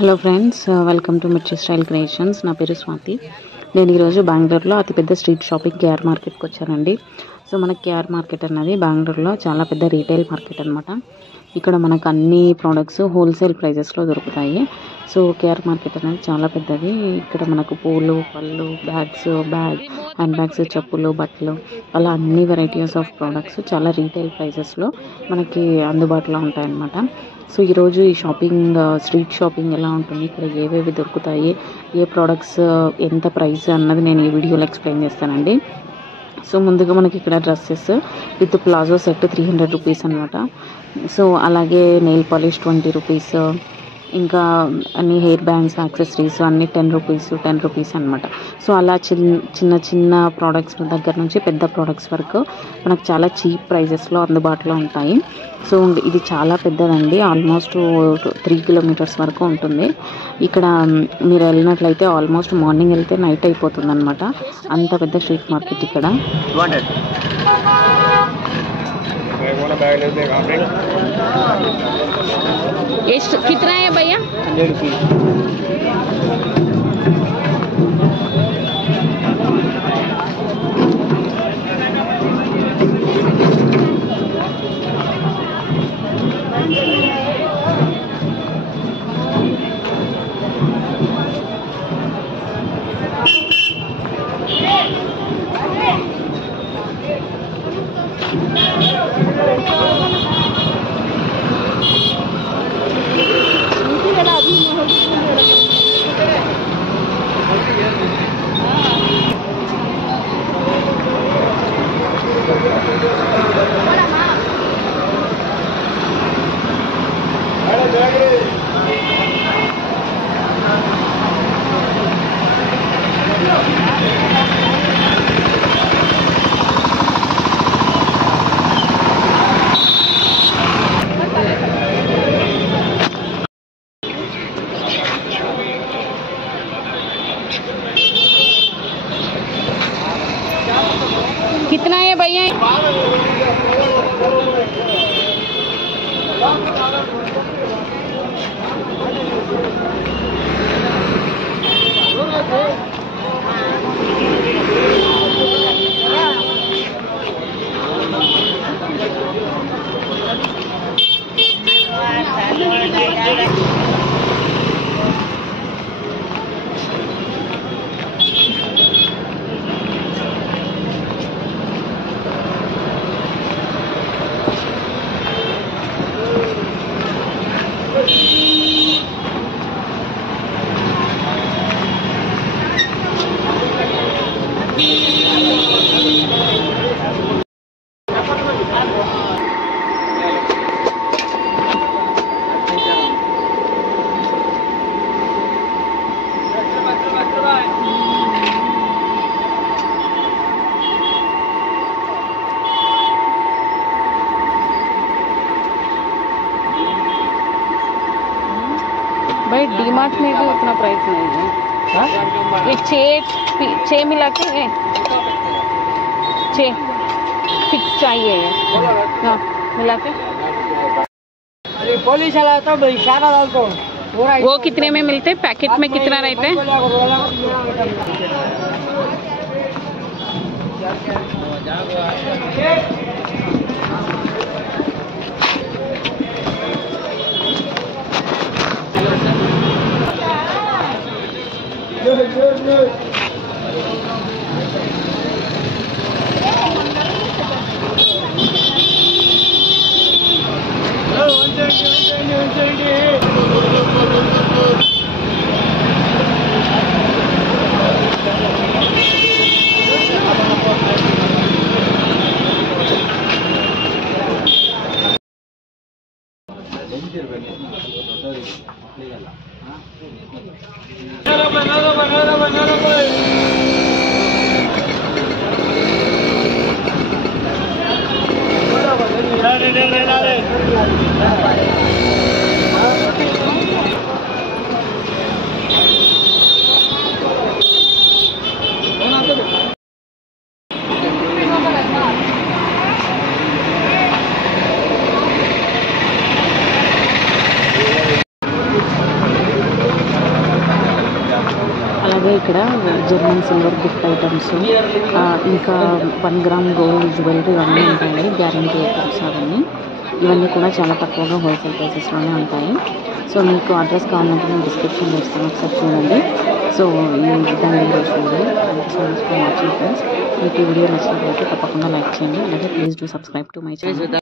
Hello friends, welcome to మిర్చి style creations. నా పేరు స్వాతి. నేను ఈరోజు బెంగళూరులో అతిపెద్ద స్ట్రీట్ షాపింగ్ కేఆర్ మార్కెట్కి వచ్చానండి. సో మనకి కేఆర్ మార్కెట్ అన్నది బెంగళూరులో చాలా పెద్ద రీటైల్ మార్కెట్ అనమాట. ఇక్కడ మనకు అన్ని ప్రోడక్ట్స్ హోల్సేల్ ప్రైజెస్లో దొరుకుతాయి. సో కేఆర్ మార్కెట్ అనేది చాలా పెద్దది. ఇక్కడ మనకు పూలు, పళ్ళు, హ్యాండ్ బ్యాగ్స్, చెప్పులు, బట్టలు, అలా అన్ని వెరైటీస్ ఆఫ్ ప్రోడక్ట్స్ చాలా రీటైల్ ప్రైజెస్లో మనకి అందుబాటులో ఉంటాయన్నమాట. సో ఈరోజు ఈ స్ట్రీట్ షాపింగ్ ఎలా ఉంటుంది, ఇక్కడ ఏవేవి దొరుకుతాయి, ఏ ప్రోడక్ట్స్ ఎంత ప్రైస్ అన్నది నేను ఈ వీడియోలో ఎక్స్ప్లెయిన్ చేస్తానండి. సో ముందుగా మనకి ఇక్కడ dresses with palazzo set 300 rupees అనమాట. సో అలాగే నెయిల్ పాలిష్ 20 రూపీస్, ఇంకా అన్ని హెయిర్ బ్యాండ్స్, యాక్సెసరీస్ అన్నీ 10 రూపీస్ అనమాట. సో అలా చిన్న చిన్న ప్రోడక్ట్స్ దగ్గర నుంచి పెద్ద ప్రోడక్ట్స్ వరకు మనకు చాలా చీప్ ప్రైజెస్లో అందుబాటులో ఉంటాయి. సో ఇది చాలా పెద్దదండి, ఆల్మోస్ట్ 3 కిలోమీటర్స్ వరకు ఉంటుంది. ఇక్కడ మీరు వెళ్ళినట్లయితే ఆల్మోస్ట్ మార్నింగ్ వెళ్తే నైట్ అయిపోతుంది అనమాట. అంత పెద్ద స్ట్రీట్ మార్కెట్ ఇక్కడ. कितना है भैया? 100 रुपीज. कितना है भैया? भाई डीमार्ट में भी उतना प्राइस नहीं है. ये 6 मिला के 6 फिक्स चाहिए है. हाँ मिला के. पुलिस वाला तो इशारा डालता हूँ. वो कितने में मिलते हैं? पैकेट में कितना रहते हैं? ఇక్కడ జర్మన్ సిల్వర్ గిఫ్ట్ ఐటమ్స్, ఇంకా 1 గ్రామ్ గోల్డ్ జ్యువెలరీ అన్నీ ఉంటాయండి. గ్యారంటీ ఐటమ్స్ అవన్నీ. ఇవన్నీ కూడా చాలా తక్కువగా హోల్సేల్ ప్రైసెస్లోనే ఉంటాయి. సో మీకు అడ్రస్ కావాలంటే నేను డిస్క్రిప్షన్లో ఇస్తాను, ఒకసారి చూడండి. సో ఇదండి ఈరోజు video. Thank you so much for watching friends. మీకు ఈ వీడియో నచ్చినట్లయితే తప్పకుండా లైక్ చేయండి. అలాగే please do subscribe to my channel.